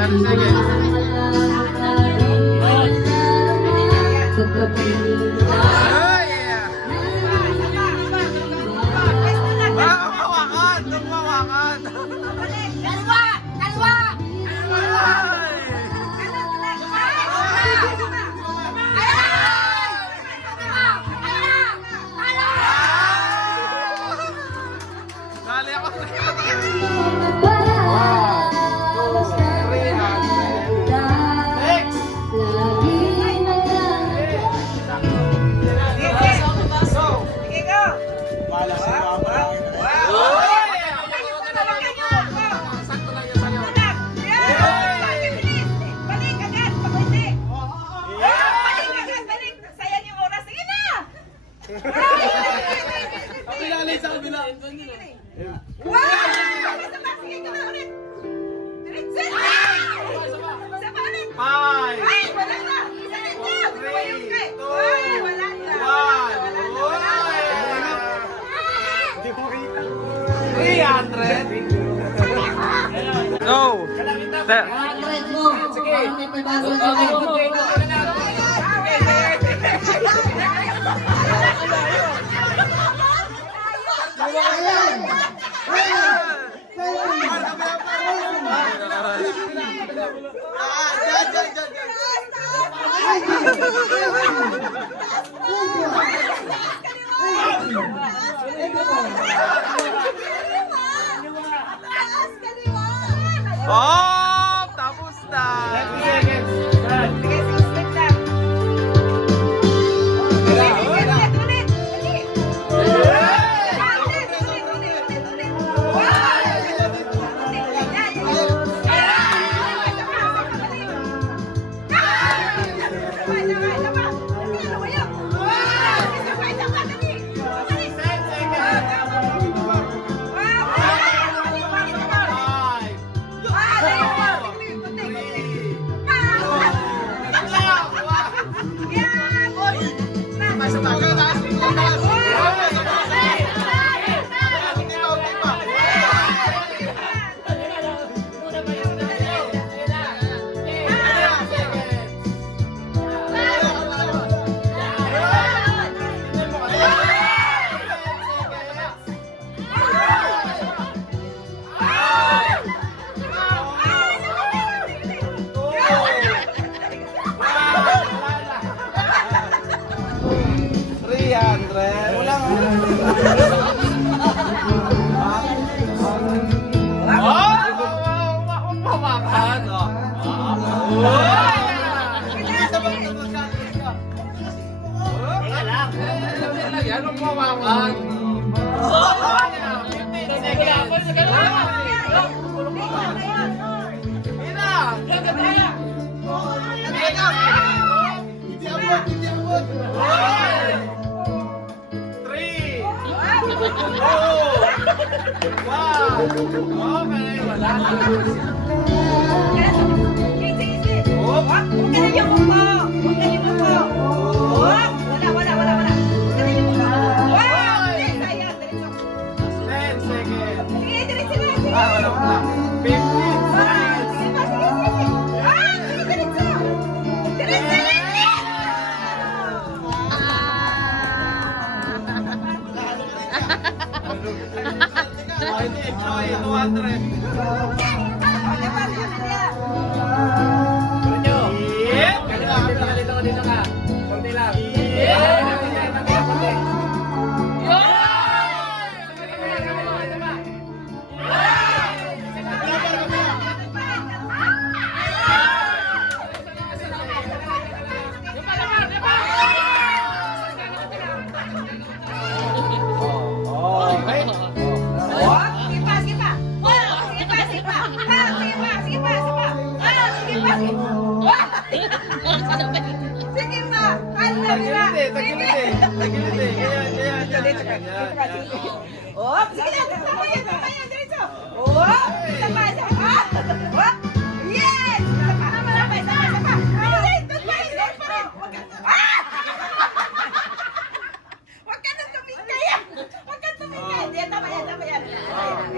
30 seconds. Oh, yeah. Mawakan! Mawakan! Kalwa! Kalwa! Dali ako. No. Oh, tapos na.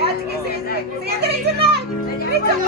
30 seconds. Sige, diretso na! Diretso!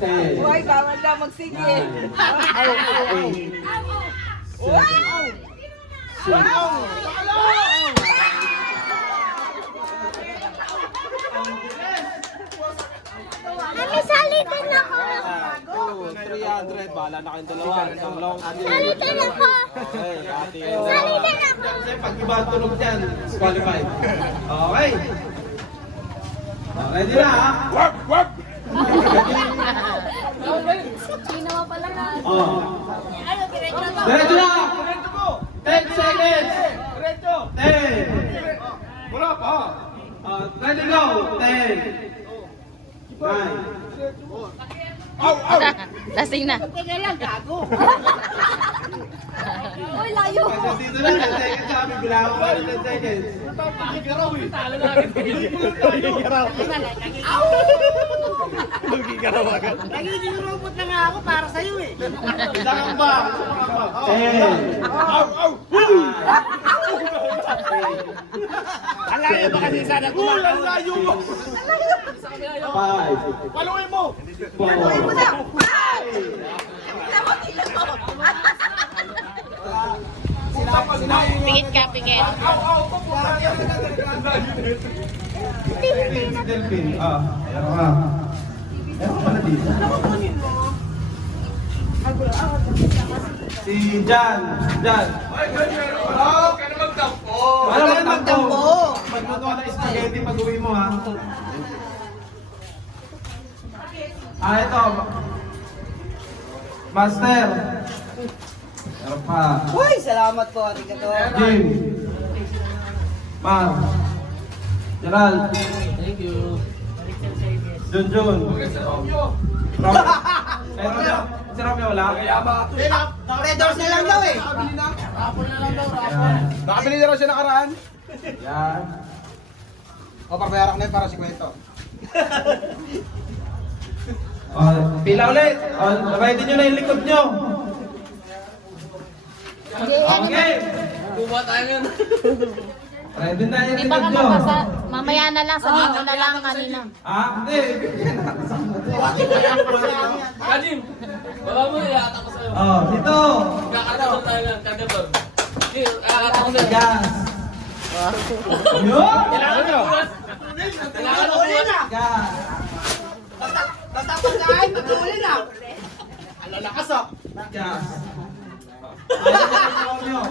10, Uy, bawal na magsige. 8, 6, Mami, salitan ako. 300. Bahala na kayong dalawa. Isang long. Salitan ako. Okay, ate. Salitan ako. Pag iba ang tunog dyan, disqualified. Okay. Ready na ha? Work! Work! Sino pala na? Ano, diretso na to? Ready na! 10 seconds! 10! Wala pa. Ready go! 10! 9! Lasing na. Teka lang, gago. Uy, layo. Dito na, 10 seconds sabi. Bilangan ko 10 seconds. Nagiging robot na nga ako para sa'yo eh. Bilangan ba? 10! Ang layo ba kasi sana kumakas? Ang layo mo. 5! Paluin mo. 4! Pikit ka, pikit. Delphin. Meron ka. Meron ka pala dito. Si Jan. Jan. Kaya magtampo. Ano magtampo? Magluto ka ng spaghetti pag-uwi mo ha. Ito. Master. Meron pa. Uy, salamat po, Ate Kato. Jim. Mar. Gerald. Thank you. Junjun. Romeo. Si Romeo wala? Red doors na lang daw eh. Yan. Nakabili na raw siya nakaraan. Yan. O, papayaran ko na yun para si Kwento. Pila ulit. Ready nyo na yung likod nyo. Okay. Bubuha tayo yun. Ready na yung Di ba likod ka nyo. mapasa? Mamaya na lang, sabihin ko na lang kanina. Hindi. Kadim, baba mo na yata ko sa'yo. Dito. Kakatabon tayo lang, kadabon. Kakatabon ko sa'yo. Gas. Yun. Kailangan mo bukas. Kailangan mo bukas. Gas. Basta pagkain, pag-uli na. Lalakas ah. Gas. Ayaw nyo.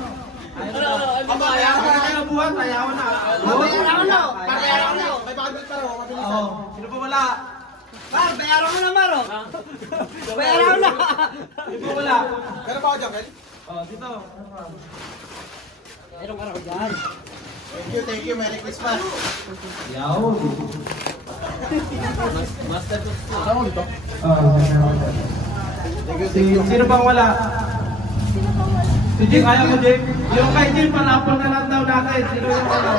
Ayaw na buwan. Ayaw na. Bayaran ko na. Bayaran ko na. May bakit pa raw, mabilis. Sino pa wala? Mar, bayaran mo na, Maro. Bayaran ko na. Sino pa wala? Meron pa ako dyan, Kel? Dito. Meron ka raw dyan. Thank you. Merry Christmas. Yaw. Master to. Saan mo dito? Sino pang wala? Si Jim, ayaw mo Jim? Yung kay Jim, panapon na lang daw natin. Sino yung ano?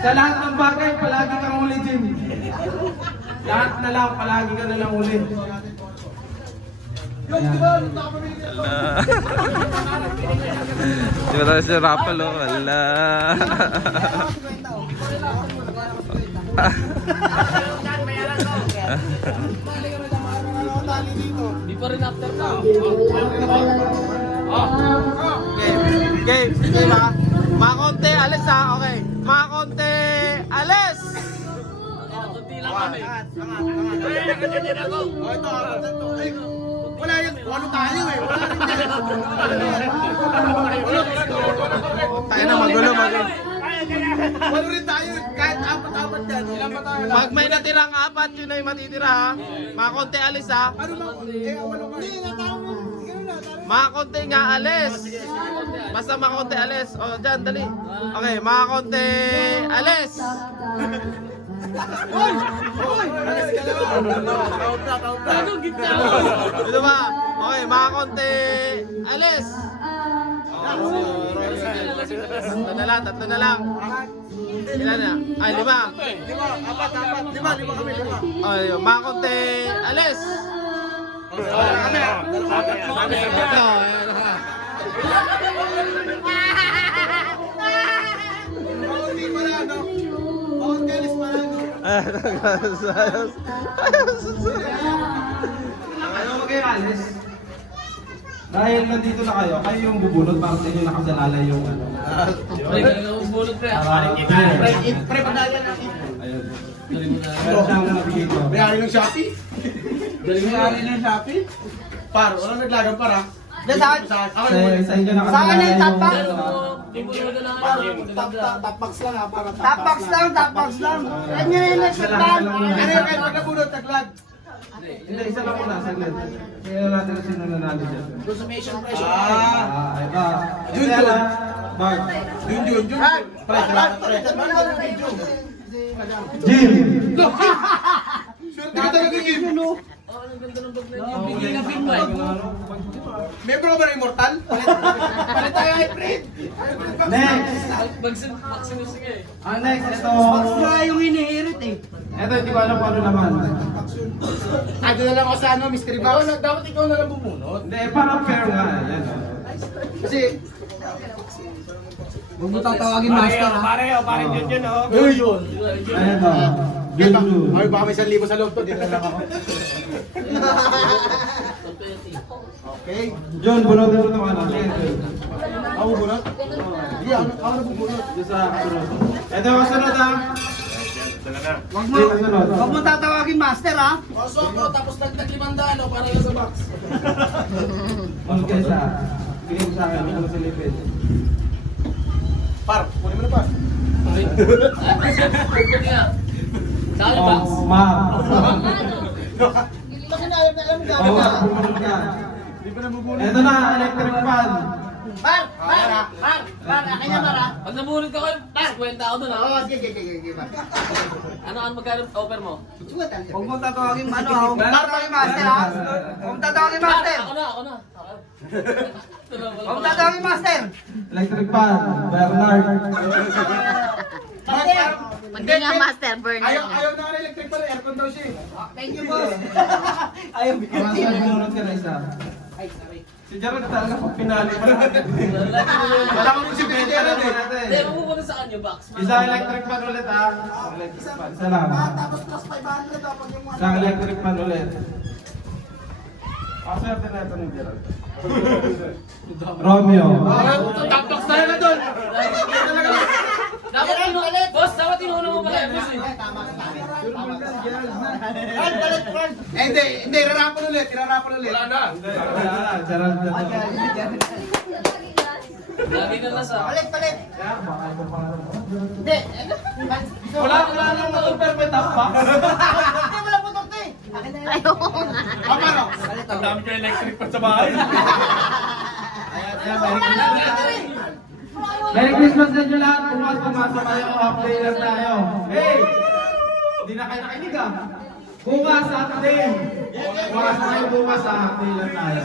Sa lahat ng bagay, palagi kang uli Jim. Lahat na lang, palagi ka na lang uli. Di ba tayo si Rapalo? Wala. Di pa rin after ka. Game ha? Mga konti, alis ha? Okay. Mga konti, alis! Kunti lang kami. Wala yun. Walo tayo eh. Wala rin dyan. Tayo na, magulo. Walo rin tayo. Kahit apat-apat yan. Ilan pa tayo? Pag may natirang apat, yun ay matitira ha? Mga konti, alis ha? Ano ba? Walo ka. Hindi, natawag mo. Mga konti nga, alis! Basta mga konti, alis. O, dyan, dali. Okay, mga konti, alis! Dito ba? Okay, mga konti, alis! Tatlo na lang. Ilan na? Ay, 5. Lima, apat. Lima kami. Ay, mga konti, alis! Kami. Ito, ayun na. Bakit di pala, no? Bakit kalis pala, no? Ayos. Ayaw mo kayo alis. Dahil nandito na kayo yung bubunot para sa inyo nakasalalay yung ano. Pre, kailangan bulot pre. Pre, padayan na. Ayun. Galing mo na. Meron siyang nabigay ko. May-ari ng Shopee. May-ari ng Shopee? Par, walang naglagang para. Saan? Sa inyo nakasalalay Saan na yung top box? Timbulo na lang. Tapax lang ha, para Top box lang, top box lang. Yan yun yung next plan. Ano yung kahit magkabunot, taglag. Hindi, isa lang muna, saglit. Kaya natin kasi nananalo dyan. Ah, Ay ba? Yun, Kaya yun. na, Bag. Yun. Pre, salamat pre. Jim! Swerte ka talaga yun. Oh, ang ganda ng bag na niya. Bigay na film eh. Membro ba ng Immortal? Palit tayo ay pre. Next! Sige. Ang next, ito. Wala yung hinihirit eh. Ito, hindi ko alam kung ano naman. Ado na lang ako sa ano, Mystery Box. Dapat ikaw na lang bumunot. Hindi, parang fair nga. Yan. Kasi, Huwag mo tatawagin master ha. Parang yun, oh. yun. Ayan o. Juju. Ay, baka may 1,000 sa loob to. Dito na lang ako. Okay. John, bunutin mo naman. Ako bunot? Hindi, ako na bubunot. Doon sa sunod. Ito ang sunod ha. Huwag mo, Ito ang sunod. huwag mo tatawagin master ha. Pasok ko, tapos nagtag 500, para lang sa box. Huwag kayo sa. Bigay mo sa akin. Ano silipin? Par, kunin mo na par. Pagod nga. Saan ba? Oh, ma'am. Kasi na alam Oo, bubunod ka. Hindi pa nabubunot. Ito na, electric fan. Par, akin na para. Pag nabulot ka ko, kwenta ako dun Oo, ah. sige. Ano magkano offer mo? Huwag mo tatawagin ano ha. Huwag mo tatawagin master ha. Huwag mo tatawagin master. Ako na. Ito na, wala Huwag mo pa. tatawagin master. Electric fan. Bernard. Hindi nga master burner Ayaw nga. na nga electric pala, aircon daw siya eh. Thank you boss. Ayaw, bubunod ka na isa. Si Jared talaga pag pinali pa natin. Wala ko rin si Pedro eh. Hindi, mapupunta sa kanya box. Isa electric fan ulit ha. Electric fan. Isa lang. Tapos plus 500 dapat yung Isang electric fan ulit. Swerte na ito ni Gerald. Romeo. Tapos tayo na doon. Boss, dapat tinuna mo pala. Boss eh. Hindi, irarapan ulit. Wala na. Wala, Gerald na to. Lagi ka nasa. Palit. Kaya, baka ito pangalan mo. Hindi. Wala nang mag-offer pa top box. Hindi, wala po dokte. Ayoko nga. Amaro. Ang dami ka electric pa sa bahay. Merry Christmas sa inyo lahat. Pumasok tayo. Half day lang tayo. Hey! Hindi na kayo nakinig ah. Bukas, Saturday. Bukas tayo, bukas, half day lang tayo.